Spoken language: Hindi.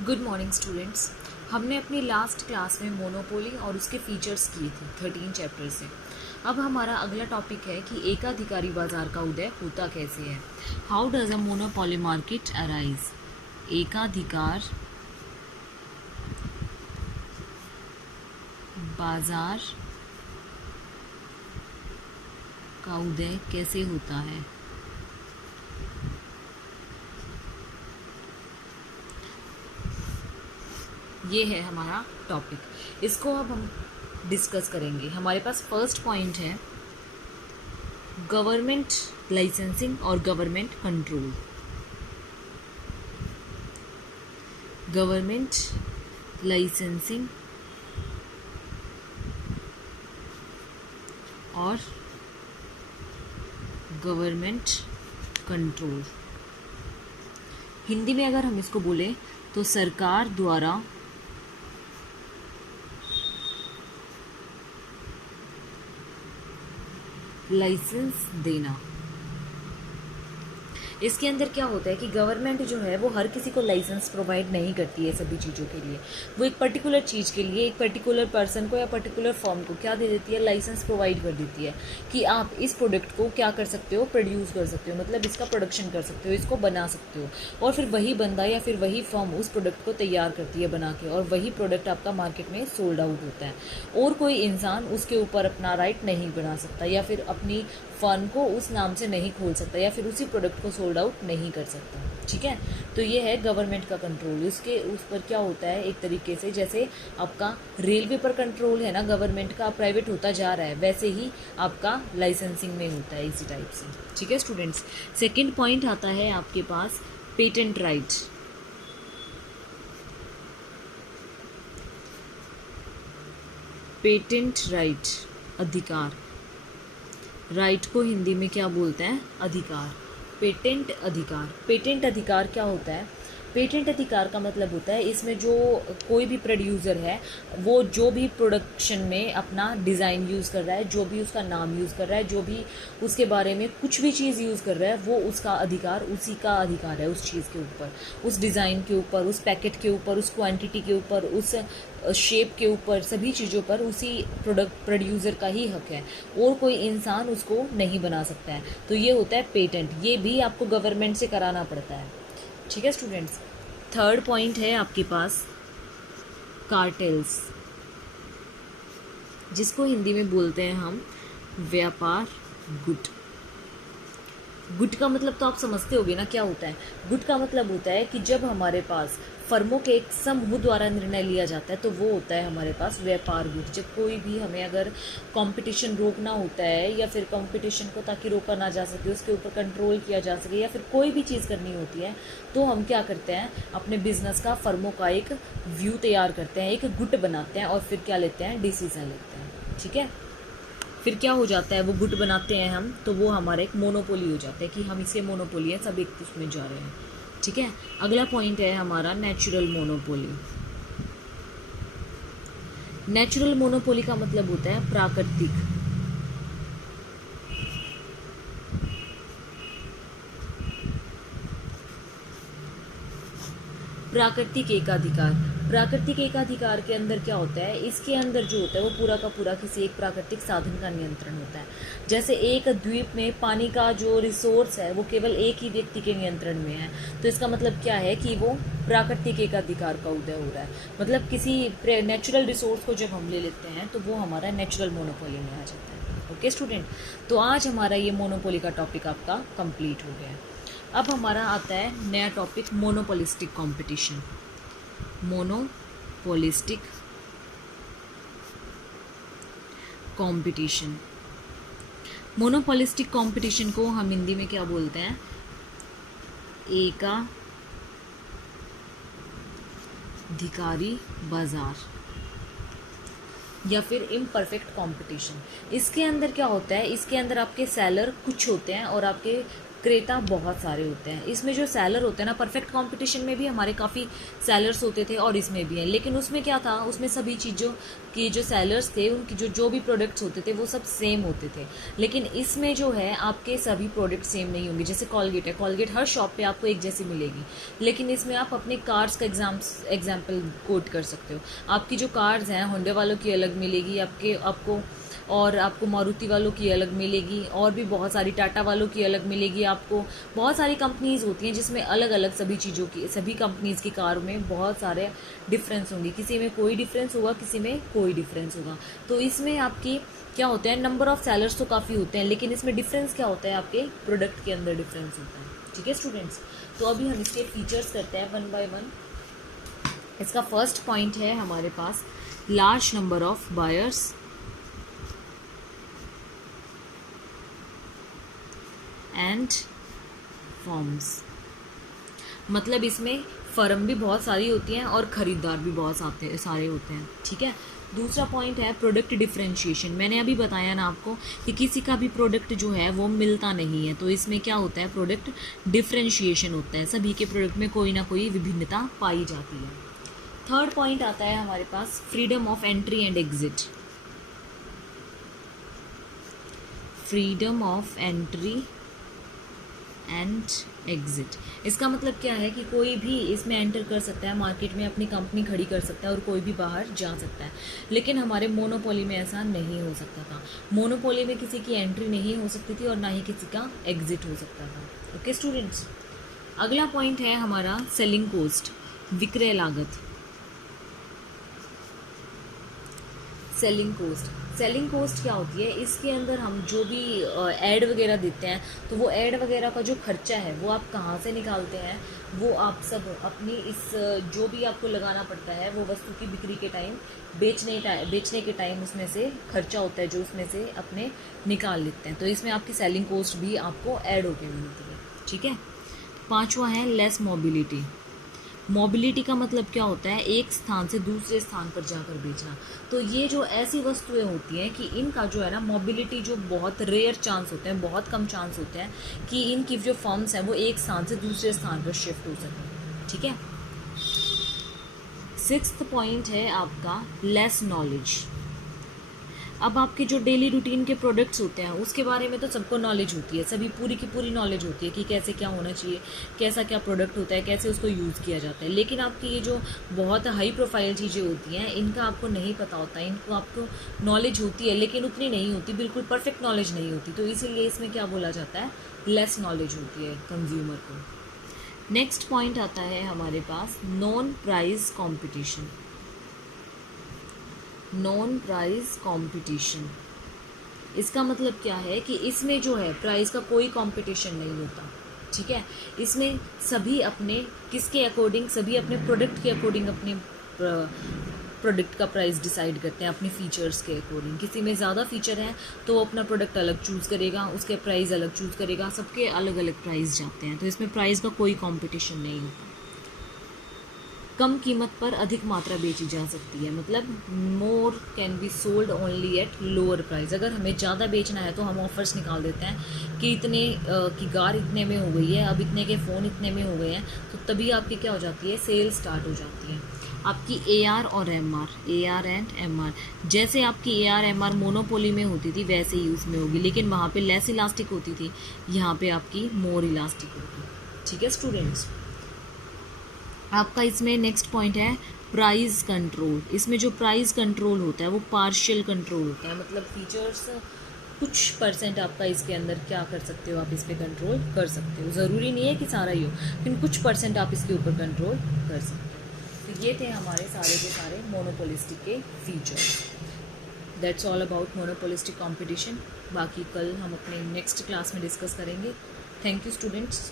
Good morning students. हमने अपनी लास्ट क्लास में मोनोपोली और उसके फीचर्स किए थे 13 चैप्टर से। अब हमारा अगला टॉपिक है कि एकाधिकारी बाजार का उदय होता कैसे है। How does a monopoly market arise. एकाधिकार बाजार का उदय कैसे होता है। ये है हमारा टॉपिक। इसको अब हम डिस्कस करेंगे। हमारे पास फर्स्ट पॉइंट है गवर्नमेंट लाइसेंसिंग और गवर्नमेंट कंट्रोल। गवर्नमेंट लाइसेंसिंग और गवर्नमेंट कंट्रोल। हिंदी में अगर हम इसको बोलें तो सरकार द्वारा लाइसेंस देना। इसके अंदर क्या होता है कि गवर्नमेंट जो है वो हर किसी को लाइसेंस प्रोवाइड नहीं करती है सभी चीज़ों के लिए। वो एक पर्टिकुलर चीज़ के लिए एक पर्टिकुलर पर्सन को या पर्टिकुलर फर्म को क्या दे देती है, लाइसेंस प्रोवाइड कर देती है कि आप इस प्रोडक्ट को क्या कर सकते हो, प्रोड्यूस कर सकते हो, मतलब इसका प्रोडक्शन कर सकते हो, इसको बना सकते हो। और फिर वही बंदा या फिर वही फर्म उस प्रोडक्ट को तैयार करती है बना के, और वही प्रोडक्ट आपका मार्केट में सोल्ड आउट होता है। और कोई इंसान उसके ऊपर अपना राइट नहीं बना सकता या फिर अपनी फर्म को उस नाम से नहीं खोल सकता या फिर उसी प्रोडक्ट को सोल्ड आउट नहीं कर सकता। ठीक है, तो ये है गवर्नमेंट का कंट्रोल। उसके उस पर क्या होता है, एक तरीके से जैसे आपका रेलवे पर कंट्रोल है ना गवर्नमेंट का, प्राइवेट होता जा रहा है, वैसे ही आपका लाइसेंसिंग में होता है इसी टाइप से। ठीक है स्टूडेंट्स। सेकेंड पॉइंट आता है आपके पास पेटेंट राइट। पेटेंट राइट अधिकार। राइट को हिंदी में क्या बोलते हैं, अधिकार। पेटेंट अधिकार। पेटेंट अधिकार क्या होता है, पेटेंट अधिकार का मतलब होता है इसमें जो कोई भी प्रोड्यूसर है वो जो भी प्रोडक्शन में अपना डिज़ाइन यूज़ कर रहा है, जो भी उसका नाम यूज़ कर रहा है, जो भी उसके बारे में कुछ भी चीज़ यूज़ कर रहा है, वो उसका अधिकार, उसी का अधिकार है उस चीज़ के ऊपर, उस डिज़ाइन के ऊपर, उस पैकेट के ऊपर, उस क्वांटिटी के ऊपर, उस शेप के ऊपर, सभी चीज़ों पर उसी प्रोडक्ट प्रोड्यूसर का ही हक है और कोई इंसान उसको नहीं बना सकता है। तो ये होता है पेटेंट। ये भी आपको गवर्नमेंट से कराना पड़ता है। ठीक है स्टूडेंट्स। थर्ड पॉइंट है आपके पास कार्टेल्स, जिसको हिंदी में बोलते हैं हम व्यापार गुट। गुट का मतलब तो आप समझते होगे ना क्या होता है। गुट का मतलब होता है कि जब हमारे पास फर्मों के एक समूह द्वारा निर्णय लिया जाता है तो वो होता है हमारे पास व्यापार गुट। जब कोई भी हमें अगर कंपटीशन रोकना होता है या फिर कंपटीशन को ताकि रोका ना जा सके, उसके ऊपर कंट्रोल किया जा सके, या फिर कोई भी चीज़ करनी होती है तो हम क्या करते हैं, अपने बिजनेस का, फर्मों का एक व्यू तैयार करते हैं, एक गुट बनाते हैं और फिर क्या लेते हैं, डिसीजन लेते हैं। ठीक है, फिर क्या हो जाता है, वो गुट बनाते हैं हम तो वो हमारा एक मोनोपोली हो जाता है कि हम इसे मोनोपोली है, सब एक उसमें जा रहे हैं। ठीक है, अगला पॉइंट है हमारा नेचुरल मोनोपोली। नेचुरल मोनोपोली का मतलब होता है प्राकृतिक। प्राकृतिक एकाधिकार। प्राकृतिक एकाधिकार के अंदर क्या होता है, इसके अंदर जो होता है वो पूरा का पूरा किसी एक प्राकृतिक साधन का नियंत्रण होता है। जैसे एक द्वीप में पानी का जो रिसोर्स है वो केवल एक ही व्यक्ति के नियंत्रण में है, तो इसका मतलब क्या है कि वो प्राकृतिक एकाधिकार का उदय हो रहा है। मतलब किसी नेचुरल रिसोर्स को जब हम ले लेते हैं तो वो हमारा नेचुरल मोनोपोली में आ जाता है। ओके स्टूडेंट, तो आज हमारा ये मोनोपोली का टॉपिक आपका कंप्लीट हो गया है। अब हमारा आता है नया topic monopolistic competition. Monopolistic competition. Monopolistic competition को हम हिंदी में क्या बोलते हैं, एकाधिकारी बाजार या फिर इम्परफेक्ट कंपटीशन। इसके अंदर क्या होता है, इसके अंदर आपके सेलर कुछ होते हैं और आपके क्रेता बहुत सारे होते हैं। इसमें जो सेलर होते हैं ना, परफेक्ट कंपटीशन में भी हमारे काफ़ी सेलर्स होते थे और इसमें भी हैं, लेकिन उसमें क्या था, उसमें सभी चीज़ों की जो सेलर्स थे उनकी जो भी प्रोडक्ट्स होते थे वो सब सेम होते थे। लेकिन इसमें जो है आपके सभी प्रोडक्ट सेम नहीं होंगे। जैसे कॉलगेट है, कॉलगेट हर शॉप पे आपको एक जैसी मिलेगी, लेकिन इसमें आप अपने कार्स का एग्जाम्पल कोट कर सकते हो। आपकी जो कार्स हैं होंडा वालों की अलग मिलेगी आपको, और आपको मारुति वालों की अलग मिलेगी, और भी बहुत सारी टाटा वालों की अलग मिलेगी आपको। बहुत सारी कंपनीज़ होती हैं जिसमें अलग अलग सभी चीज़ों की, सभी कंपनीज़ की कार में बहुत सारे डिफरेंस होंगे। किसी में कोई डिफरेंस होगा, किसी में कोई डिफरेंस होगा। तो इसमें आपकी क्या होता है, नंबर ऑफ सेलर्स तो काफ़ी होते हैं, लेकिन इसमें डिफरेंस क्या होता है, आपके प्रोडक्ट के अंदर डिफरेंस होता है। ठीक है स्टूडेंट्स, तो अभी हम इसके फीचर्स करते हैं वन बाय वन। इसका फर्स्ट पॉइंट है हमारे पास large number of buyers and firms. मतलब इसमें फर्म भी बहुत सारी होती हैं और ख़रीदार भी बहुत सारे होते हैं। ठीक है, दूसरा पॉइंट है प्रोडक्ट डिफरेंशिएशन। मैंने अभी बताया ना आपको कि किसी का भी प्रोडक्ट जो है वो मिलता नहीं है, तो इसमें क्या होता है, प्रोडक्ट डिफरेंशिएशन होता है। सभी के प्रोडक्ट में कोई ना कोई विभिन्नता पाई जाती है। थर्ड पॉइंट आता है हमारे पास freedom of entry and exit. Freedom of entry and exit, इसका मतलब क्या है कि कोई भी इसमें एंटर कर सकता है, मार्केट में अपनी कंपनी खड़ी कर सकता है और कोई भी बाहर जा सकता है। लेकिन हमारे मोनोपोली में ऐसा नहीं हो सकता था। मोनोपोली में किसी की एंट्री नहीं हो सकती थी और ना ही किसी का एग्जिट हो सकता था। ओके स्टूडेंट्स, अगला पॉइंट है हमारा सेलिंग कॉस्ट, विक्रय लागत। सेलिंग कॉस्ट, सेलिंग कॉस्ट क्या होती है, इसके अंदर हम जो भी ऐड वगैरह देते हैं, तो वो ऐड वगैरह का जो खर्चा है वो आप कहाँ से निकालते हैं, वो आप सब अपनी इस जो भी आपको लगाना पड़ता है वो वस्तु की बिक्री के टाइम, बेचने के टाइम उसमें से खर्चा होता है जो उसमें से अपने निकाल लेते हैं। तो इसमें आपकी सेलिंग कॉस्ट भी आपको ऐड होकर मिलती है। ठीक है, पांचवा है लेस मोबिलिटी। मोबिलिटी का मतलब क्या होता है, एक स्थान से दूसरे स्थान पर जाकर बेचना। तो ये जो ऐसी वस्तुएं होती हैं कि इनका जो है ना मोबिलिटी, जो बहुत रेयर चांस होते हैं, बहुत कम चांस होते हैं कि इनकी जो फर्म्स हैं वो एक स्थान से दूसरे स्थान पर शिफ्ट हो सकें। ठीक है, सिक्स्थ पॉइंट है आपका लेस नॉलेज। अब आपके जो डेली रूटीन के प्रोडक्ट्स होते हैं उसके बारे में तो सबको नॉलेज होती है, सभी पूरी की पूरी नॉलेज होती है कि कैसे क्या होना चाहिए, कैसा क्या प्रोडक्ट होता है, कैसे उसको यूज़ किया जाता है। लेकिन आपकी ये जो बहुत हाई प्रोफाइल चीज़ें होती हैं इनका आपको नहीं पता होता है। इनको आपको नॉलेज होती है लेकिन उतनी नहीं होती, बिल्कुल परफेक्ट नॉलेज नहीं होती। तो इसीलिए इसमें क्या बोला जाता है, लेस नॉलेज होती है कंज्यूमर को। नेक्स्ट पॉइंट आता है हमारे पास non price competition. Non price competition, इसका मतलब क्या है कि इसमें जो है प्राइस का कोई कंपटीशन नहीं होता। ठीक है, इसमें सभी अपने किसके अकॉर्डिंग, सभी अपने प्रोडक्ट के अकॉर्डिंग अपने प्रोडक्ट का प्राइस डिसाइड करते हैं, अपनी फीचर्स के अकॉर्डिंग। किसी में ज़्यादा फीचर है तो वो अपना प्रोडक्ट अलग चूज़ करेगा, उसके प्राइस अलग चूज़ करेगा, सबके अलग अलग प्राइस जाते हैं। तो इसमें प्राइस का कोई कंपटीशन नहीं होता। कम कीमत पर अधिक मात्रा बेची जा सकती है, मतलब more can be sold only at lower price. अगर हमें ज़्यादा बेचना है तो हम ऑफर्स निकाल देते हैं कि इतने की कार इतने में हो गई है, अब इतने के फ़ोन इतने में हो गए हैं, तो तभी आपकी क्या हो जाती है, सेल स्टार्ट हो जाती है। आपकी AR और MR, AR एंड MR, जैसे आपकी AR MR मोनोपोली में होती थी वैसे ही उसमें होगी, लेकिन वहाँ पे लेस इलास्टिक होती थी, यहाँ पे आपकी मोर इलास्टिक होगी। ठीक है स्टूडेंट्स, आपका इसमें नेक्स्ट पॉइंट है प्राइस कंट्रोल। इसमें जो प्राइस कंट्रोल होता है वो पार्शियल कंट्रोल होता है, मतलब फीचर्स कुछ परसेंट आपका इसके अंदर क्या कर सकते हो, आप इस पर कंट्रोल कर सकते हो। ज़रूरी नहीं है कि सारा ही हो, लेकिन कुछ परसेंट आप इसके ऊपर कंट्रोल कर सकते हो। तो ये थे हमारे सारे के सारे मोनोपोलिस्टिक के features. That's all about monopolistic competition. बाकी कल हम अपने नेक्स्ट क्लास में डिस्कस करेंगे। Thank you students.